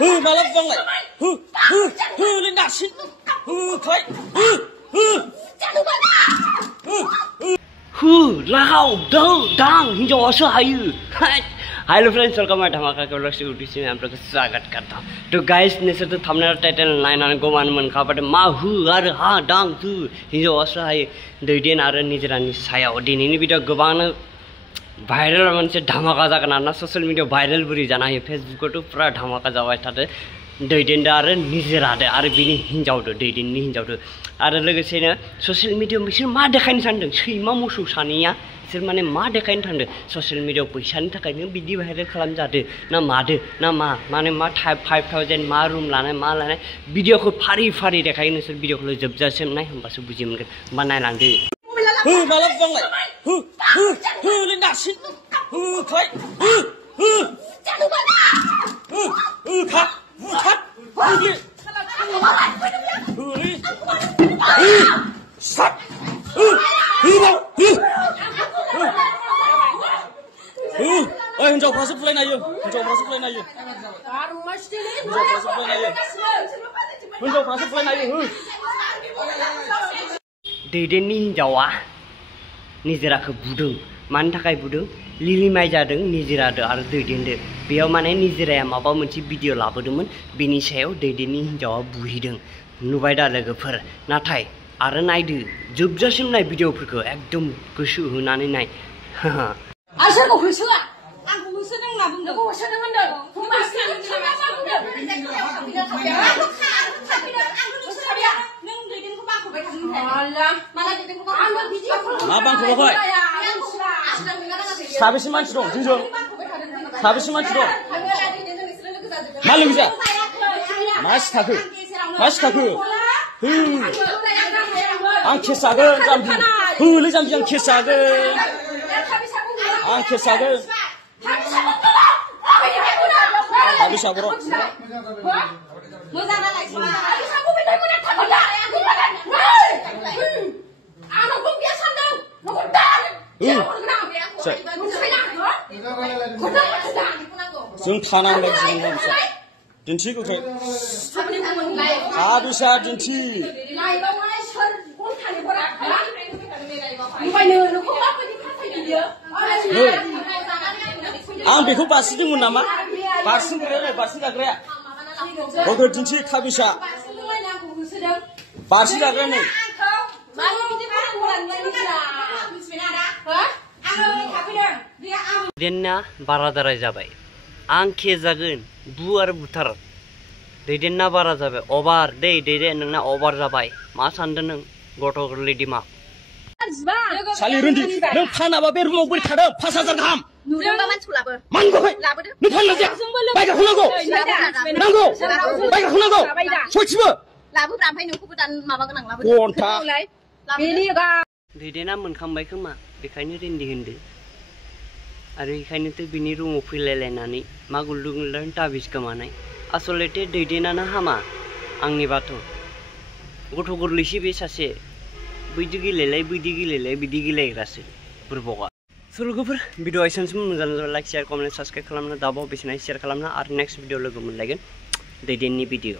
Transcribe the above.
malam bang lại lên đạn xin thôi lao dang hinjaw asa hayu hello friends welcome है धमाका के vlog से YouTube में आप लोग का स्वागत करता हूं। तो गाइस नेसे तो थंबनेल टाइटल नायनानै गोमान मोनखाबाय मा हु आरो हा दां हु हिन्जाव आसाहाय दैदेन आरो निजरानि सायाव दिनैनि भिडिअ गोबांनो भाइरेल मोनसे धमाका जागोन आरोना ससियेल मिडियायाव भाइरेल बुरि जानो हायो फेसबुकआवथ' पुरा धमाका जाबाय थादो दैदेनदो आरो निजरादो आरो बिनि हिन्जावदो दैदेननि हिन्जावदो आरो लोगोसेनो ससियेल मिडियायाव बिसोर मा देखायनो सानदों सैमा मोसौ सानैया बिसोर माने मा देखायनो थांदों ससियेल मिडियायाव फैसानि थाखायनो बिदि भाइरेल खालामजादो ना मादो ना मा माने मा 5000 मा रुम लानाय मा लानाय भिडिअखौ फारि फारि देखायो नोंसोर भिडिअखौ जोबजासिम नाय होमबासो बुजि मोनगोन होमबा नायलांदो माला बांलाय lên đạn xin thôi khát khát sát ơi hình chồng giúp lên này hình chồng giúp lên này hình chồng giúp lên này दैदेननि हिन्जावा निजराखौ बुदों मानि थाखाय बुदों लिलिमाय जादों निजरादो आरो दैदेनदो बेयाव माने निजराया माबा मोनसे भिडिअ लाबोदोंमोन बेनि सायाव दैदेननि हिन्जावा बुहैदों नुबाय दा लोगोफोर नाथाय आरो नायदो जोबजासिम नाय भिडिअफोरखौ एकदम गोसो होनानै नाय आसोरखौ होसोआ आंखौ होसोदों होनना बुंदों होसोदों होनदों मा बांखौ बाय साबेसे मानसि दं जोंजों साबेसे मानसि दं मा लोगोजा मा सिथाखो आं केस जागोन जाम्बि होलै जाम्बि आं केस जागोन साबेसे बर' जों थानांबाय दिन्थि गोख्रै साबेसा दिन्थि आं बेखौ बारसिदोंमोन नामा बारसिन जाग्राया गोख्रै दिन्थि खाबिसा बारसिन जाग्राया नै दैदेनना बाराद्राय जाबाय आं केस जागोन बु आरो बुथार दैदेनना बारा जाबाय अभार दैदेन नोंना अभार जाबाय मा सानदों नों गथ' गोरलै दिमा सालि रोन्दि नों फानाबा बे रुमाव बोरै थादों 5000 गाहाम नुदोंबा मानसिखौ लाबो लाबोदो नों फानना जाया बायगा होनांगौ बायगा होनांगौ सयथिबो लाबोब्रा ओमफ्राय नोंखौबो दान माबागोन आं लाबोदो घन्टा दैदेना मोनखांबाय खोमा बेखायनो रेन्दि होनदो आरो बेखायनोथ' बिनि रुमाव फैलायलायनानै मा गुलदुं गुलदां ताबिज गोमानाय आसलथे दैदेनानो हामा आंनिबाथ' गथ' गोरलैसो बे सासे बैदि गेलेलाय बिदि गेलेग्रासो बुरबका स' लोगोफोर भिडिअ एसेनोसै मोजां लाइक शेयार कमेन्ट साबस्क्राइब खालामना दाबाव बेसेना शेयार खालामना आरो नेक्स्ट भिडिअ लोगो मोनलायगोन दैदेननि भिडिअ